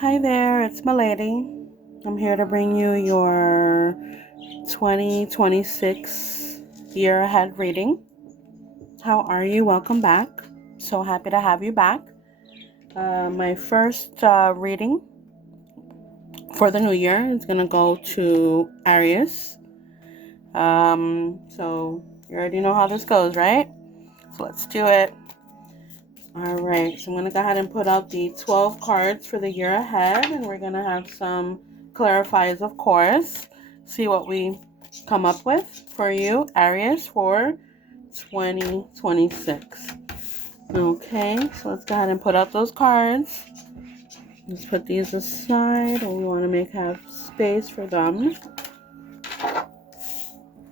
Hi there, it's Milady. I'm here to bring you your 2026 year ahead reading. How are you? Welcome back. So happy to have you back. My first reading for the new year is going to go to Aries. So you already know how this goes, right? So let's do it. All right, so I'm going to go ahead and put out the 12 cards for the year ahead, and we're going to have some clarifies, of course. See what we come up with for you, Aries, for 2026. Okay, so let's go ahead and put out those cards. Let's put these aside, and we want to have space for them.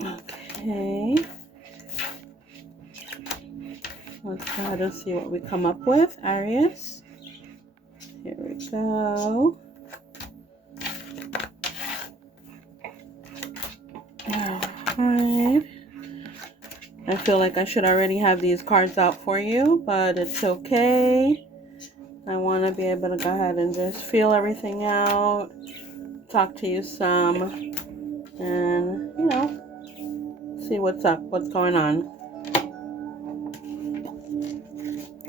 Okay. Let's go ahead and see what we come up with, Aries. Here we go. Alright. I feel like I should already have these cards out for you, but it's okay. I want to be able to go ahead and just feel everything out, talk to you some, and, see what's up, what's going on.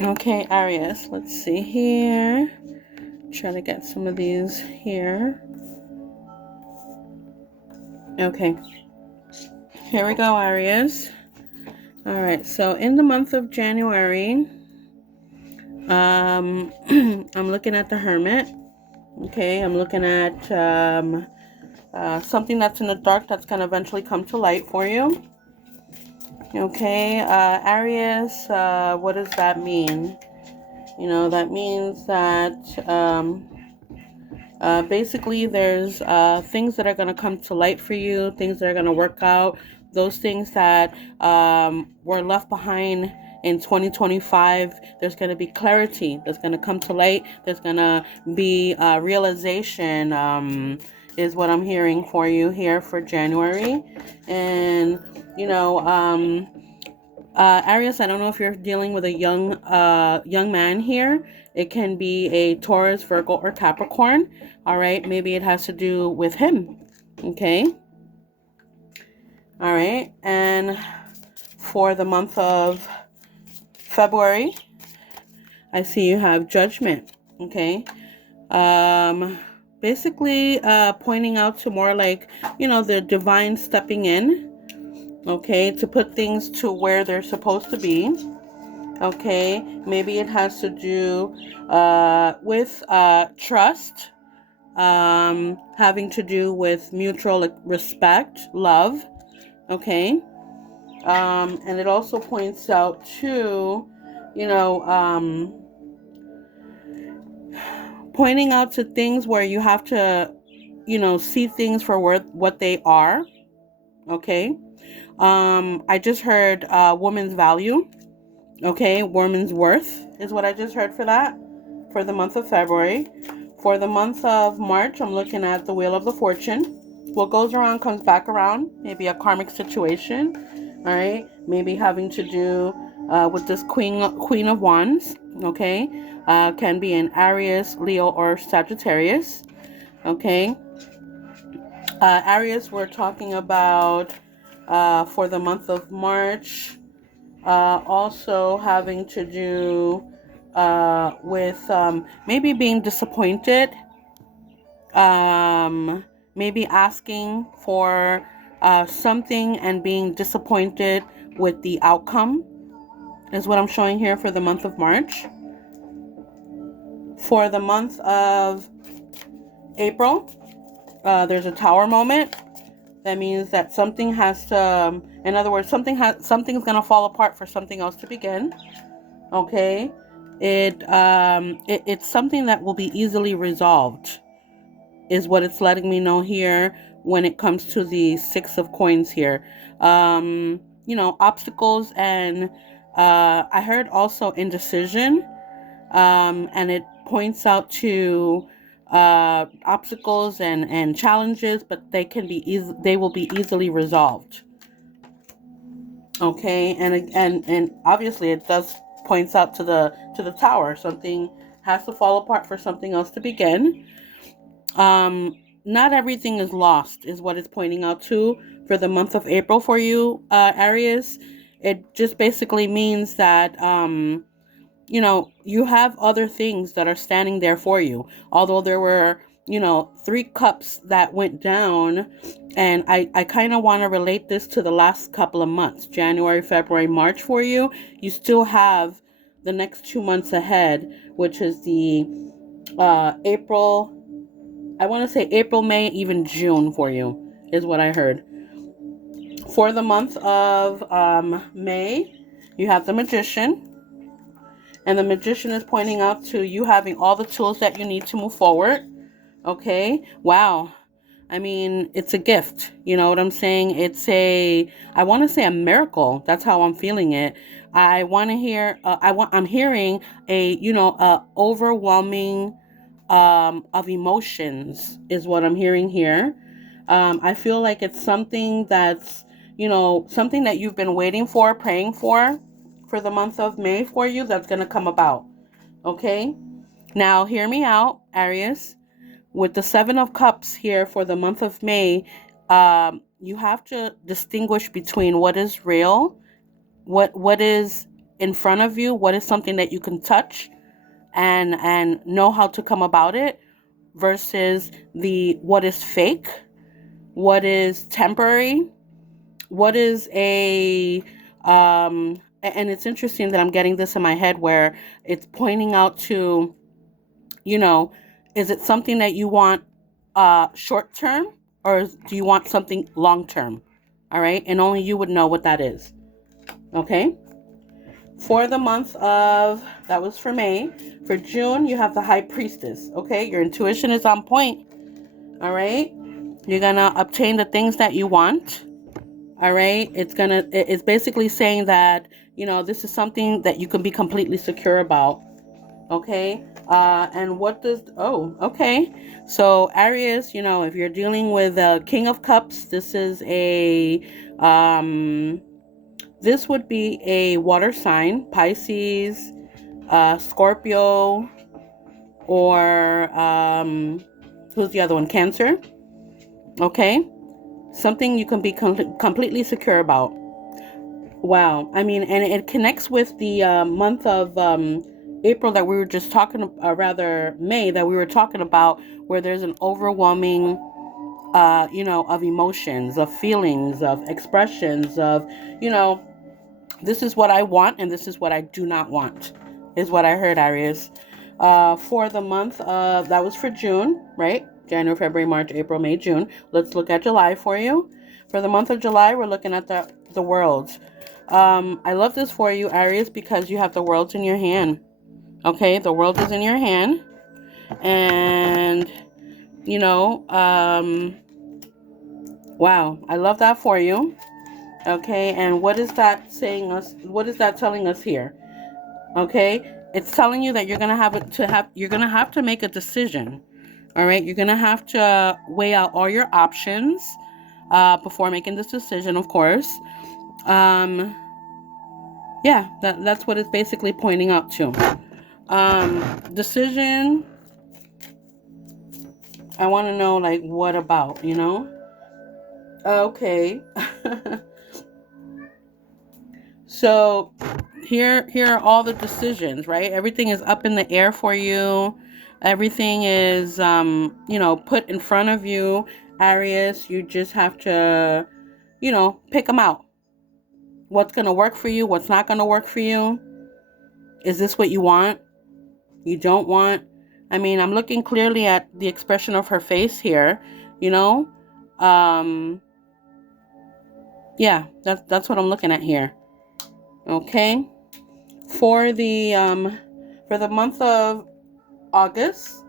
Okay, Aries, let's see here. Try to get some of these here. Okay, here we go, Aries. All right, so in the month of January, I'm looking at the Hermit. Okay, I'm looking at something that's in the dark that's going to eventually come to light for you. Okay, Aries, what does that mean? That means that basically there's things that are going to come to light for you, things that are going to work out, those things that were left behind in 2025. There's going to be clarity that's going to come to light. There's going to be realization, is what I'm hearing for you here for January. And Aries, I don't know if you're dealing with a young man here. It can be a Taurus, Virgo, or Capricorn. All right, maybe it has to do with him. Okay. All right, and for the month of February, I see you have Judgment. Okay. Basically, pointing out to more like the divine stepping in. Okay, to put things to where they're supposed to be. Okay, maybe it has to do with trust, having to do with mutual respect, love. Okay, and it also points out to, pointing out to things where you have to, see things for what they are. Okay, I just heard woman's value. Okay, woman's worth is what I just heard for that, for the month of February. For the month of March, I'm looking at the Wheel of the Fortune. What goes around comes back around. Maybe a karmic situation. All right, maybe having to do with this Queen of Wands. Okay, can be an Aries, Leo, or Sagittarius. Okay, Aries, we're talking about for the month of March. Also having to do with maybe being disappointed, maybe asking for something and being disappointed with the outcome is what I'm showing here for the month of March. For the month of April, there's a Tower moment. That means that something has to, in other words, something's going to fall apart for something else to begin. Okay, it's something that will be easily resolved, is what it's letting me know here when it comes to the Six of Coins here. Obstacles, and I heard also indecision, and it points out to obstacles and challenges, but they will be easily resolved. Okay, and obviously it does points out to the tower, something has to fall apart for something else to begin. Not everything is lost, is what it's pointing out to for the month of April for you, Aries. It just basically means that you have other things that are standing there for you. Although there were, three cups that went down, and I kind of want to relate this to the last couple of months, January, February, March for you. You still have the next 2 months ahead, which is the April, I want to say April, May, even June for you, is what I heard. For the month of May, you have the Magician. And the Magician is pointing out to you having all the tools that you need to move forward. Okay. Wow. I mean, it's a gift. You know what I'm saying? I want to say a miracle. That's how I'm feeling it. I want to hear, I'm hearing a overwhelming, of emotions is what I'm hearing here. I feel like it's something that's, something that you've been waiting for, praying for the month of May for you, that's going to come about. Okay? Now, hear me out, Aries. With the Seven of Cups here for the month of May, you have to distinguish between what is real, what is in front of you, what is something that you can touch and know how to come about it, versus the what is fake, what is temporary, what is and it's interesting that I'm getting this in my head where it's pointing out to, is it something that you want short term, or do you want something long term? All right, and only you would know what that is. Okay. For the month of, that was for May. For June, you have the High Priestess. Okay, your intuition is on point. All right, you're gonna obtain the things that you want. All right, it's basically saying that this is something that you can be completely secure about. Okay, and what does, oh, okay, so Aries, if you're dealing with a King of Cups, this would be a water sign, Pisces, Scorpio, or who's the other one? Cancer. Okay, something you can be completely secure about. Wow, I mean, and it connects with the month of April that we were just talking, rather May that we were talking about, where there's an overwhelming, of emotions, of feelings, of expressions, of, this is what I want and this is what I do not want, is what I heard, Aries. For the month of, that was for June, right? January, February, March, April, May, June. Let's look at July for you. For the month of July, we're looking at the world. I love this for you, Aries, because you have the world in your hand. Okay, the world is in your hand. And, wow, I love that for you. Okay, and what is that saying us? What is that telling us here? Okay, it's telling you that you're gonna have to make a decision. All right, you're gonna have to weigh out all your options before making this decision, of course. Yeah, that's what it's basically pointing out to. Decision. I want to know, like, what about, Okay. So here are all the decisions, right? Everything is up in the air for you. Everything is put in front of you, Aries. You just have to, pick them out. What's going to work for you? What's not going to work for you? Is this what you want? You don't want? I mean, I'm looking clearly at the expression of her face here, um yeah, that's what I'm looking at here. Okay. For the month of August,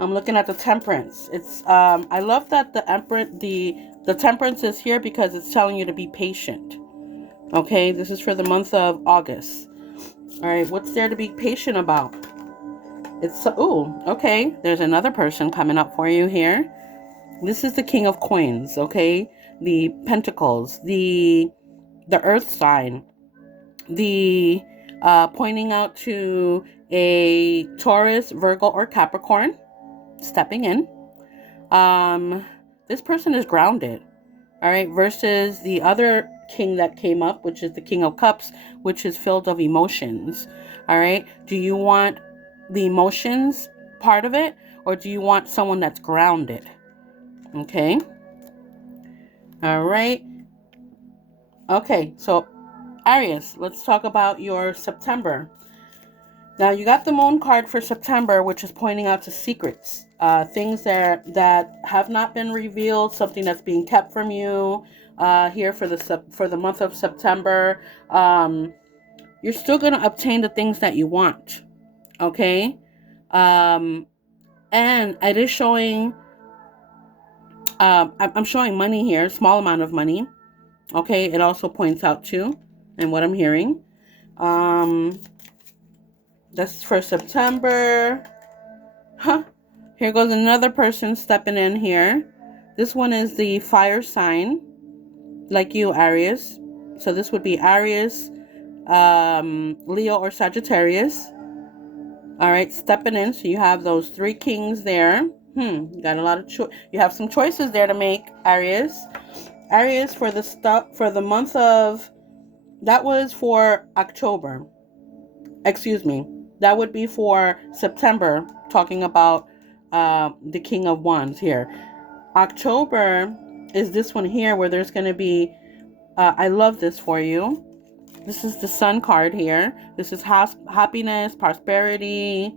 I'm looking at the Temperance. It's I love that the Temperance is here because it's telling you to be patient. Okay, this is for the month of August. All right, what's there to be patient about? Okay, there's another person coming up for you here. This is the King of Coins, okay? The Pentacles, the Earth sign, the pointing out to a Taurus, Virgo, or Capricorn stepping in. This person is grounded. All right, versus the other king that came up, which is the King of Cups, which is filled of emotions. All right, do you want the emotions part of it, or do you want someone that's grounded? Okay. All right. Okay, so Aries, let's talk about your September. Now, you got the Moon card for September, which is pointing out to secrets, things that have not been revealed, something that's being kept from you here for the month of September. You're still going to obtain the things that you want, okay? And it is showing. I'm showing money here, small amount of money. Okay, it also points out too, and what I'm hearing. That's for September. Huh. Here goes another person stepping in here. This one is the fire sign, like you, Aries. So this would be Aries, Leo, or Sagittarius. All right, stepping in. So you have those three kings there. You got a lot of you have some choices there to make, Aries. Aries for the month of, that was for October. Excuse me. That would be for September, talking about the King of Wands here. October is this one here where there's going to be, I love this for you. This is the Sun card here. This is happiness, prosperity,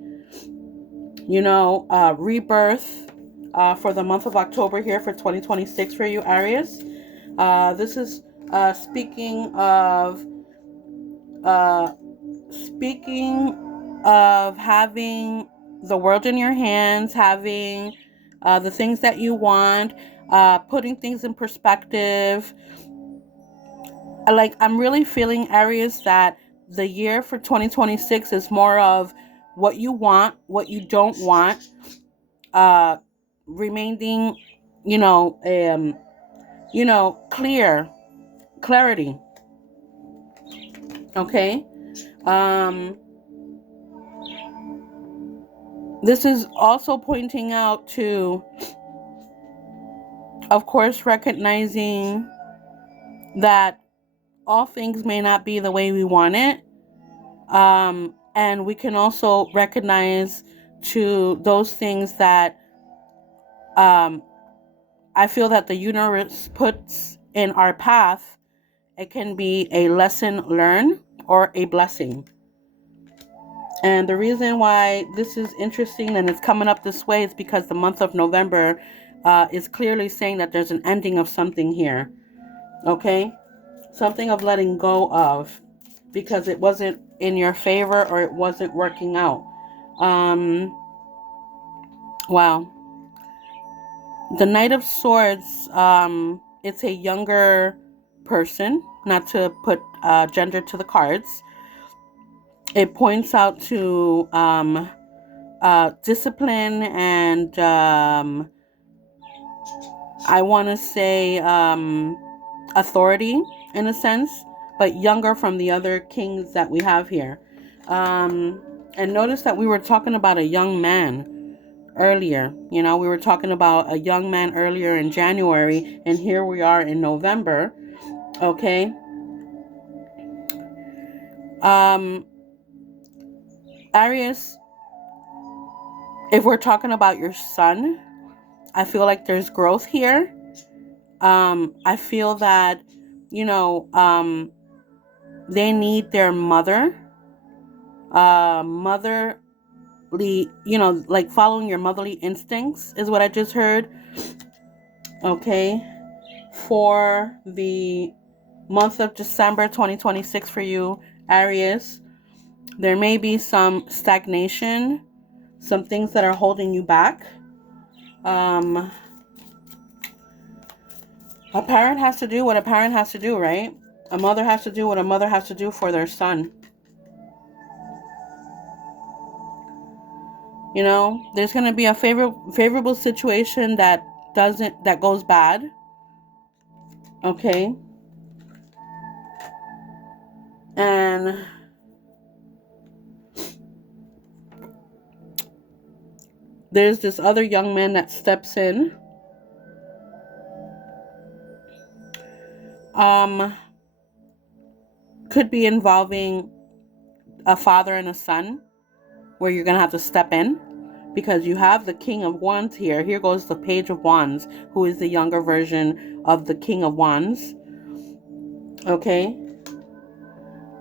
rebirth for the month of October here for 2026 for you, Aries. This is speaking of having the world in your hands, having the things that you want, putting things in perspective. I'm really feeling, Aries, that the year for 2026 is more of what you want, what you don't want, remaining, clarity. Okay. This is also pointing out to, of course, recognizing that all things may not be the way we want it. And we can also recognize to those things that I feel that the universe puts in our path. It can be a lesson learned or a blessing. And the reason why this is interesting and it's coming up this way is because the month of November is clearly saying that there's an ending of something here. Okay? Something of letting go of, because it wasn't in your favor or it wasn't working out. Wow. The Knight of Swords, it's a younger person, not to put gender to the cards. It points out to discipline and I want to say authority in a sense, but younger from the other kings that we have here. And notice that we were talking about a young man earlier. We were talking about a young man earlier in January, and here we are in November. Okay. Aries, if we're talking about your son, I feel like there's growth here. I feel that, they need their motherly, like following your motherly instincts is what I just heard. Okay. For the month of December 2026 for you, Aries, there may be some stagnation, some things that are holding you back. A parent has to do what a parent has to do, right? A mother has to do what a mother has to do for their son. There's going to be a favorable situation that goes bad. Okay. And there's this other young man that steps in. Could be involving a father and a son, where you're going to have to step in, because you have the King of Wands here. Here goes the Page of Wands, who is the younger version of the King of Wands. Okay.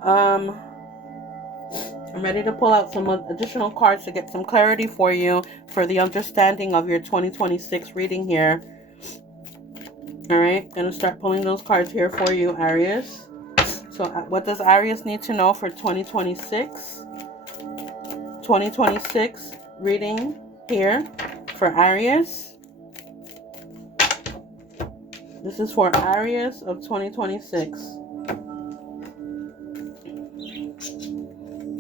I'm ready to pull out some additional cards to get some clarity for you for the understanding of your 2026 reading here. All right, gonna start pulling those cards here for you, Aries. So what does Aries need to know for 2026? 2026 reading here for Aries. This is for Aries of 2026.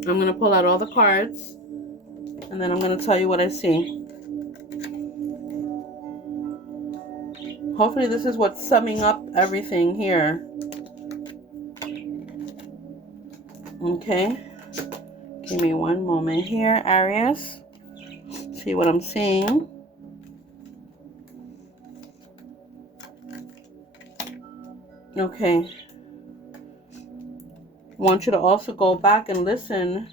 I'm going to pull out all the cards, and then I'm going to tell you what I see. Hopefully this is what's summing up everything here. Okay. Give me one moment here, Aries. See what I'm seeing. Okay. I want you to also go back and listen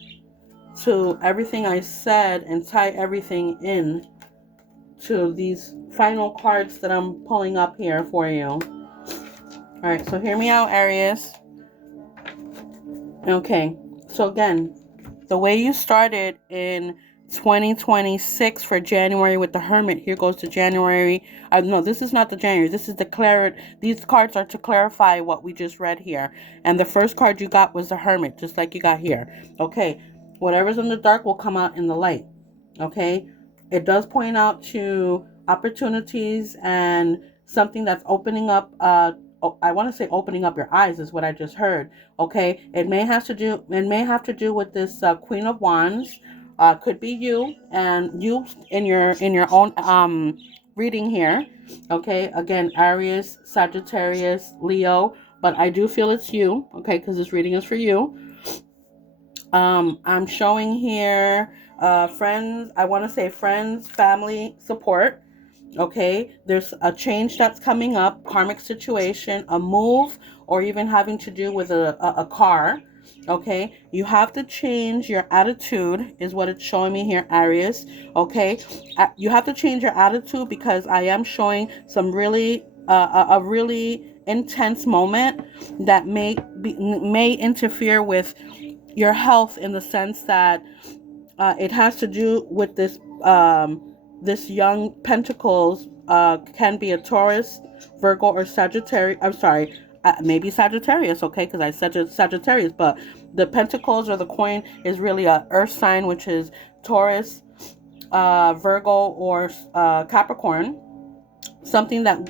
to everything I said and tie everything in to these final cards that I'm pulling up here for you. All right, so hear me out, Aries. Okay, so again, the way you started in 2026 for January with the Hermit, here goes to January. No, this is not the January. This is the these cards are to clarify what we just read here. And the first card you got was the Hermit, just like you got here. Okay, whatever's in the dark will come out in the light. Okay, it does point out to opportunities and something that's opening up. I want to say opening up your eyes is what I just heard. Okay, it may have to do with this Queen of Wands. Could be you, and you in your own reading here. Okay, again, Aries, Sagittarius, Leo, but I do feel it's you. Okay, because this reading is for you. I'm showing here friends. I want to say friends, family, support. Okay, there's a change that's coming up, karmic situation, a move, or even having to do with a car. Okay, you have to change your attitude is what it's showing me here, Aries. Okay, you have to change your attitude, because I am showing some really a really intense moment that may interfere with your health, in the sense that it has to do with this young Pentacles, can be a Taurus, Virgo, or Sagittarius. I'm sorry, maybe Sagittarius, okay, because I said Sagittarius, but the Pentacles or the coin is really a earth sign, which is Taurus, Virgo, or Capricorn. Something that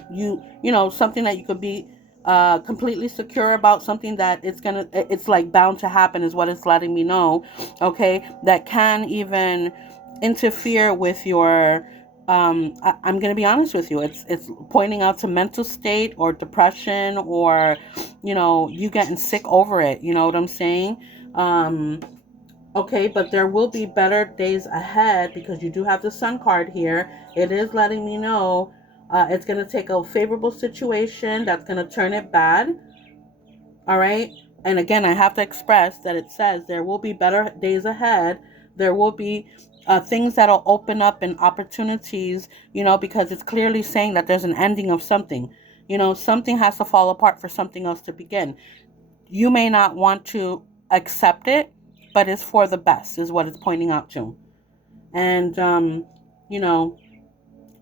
something that you could be completely secure about, something that it's like bound to happen, is what it's letting me know. Okay, that can even interfere with your I'm gonna be honest with you, it's pointing out to mental state or depression, or you getting sick over it, you know what I'm saying. Okay, but there will be better days ahead, because you do have the Sun card here. It is letting me know it's going to take a favorable situation that's going to turn it bad. All right. And again, I have to express that it says there will be better days ahead. There will be things that'll open up and opportunities, because it's clearly saying that there's an ending of something. Something has to fall apart for something else to begin. You may not want to accept it, but it's for the best, is what it's pointing out to. And,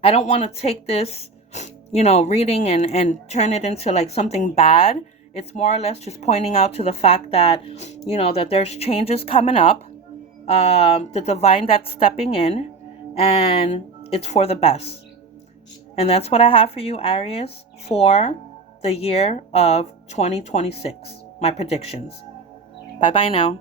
I don't want to take this, reading and turn it into like something bad. It's more or less just pointing out to the fact that, that there's changes coming up, the divine that's stepping in, and it's for the best. And that's what I have for you, Aries, for the year of 2026. My predictions. Bye-bye now.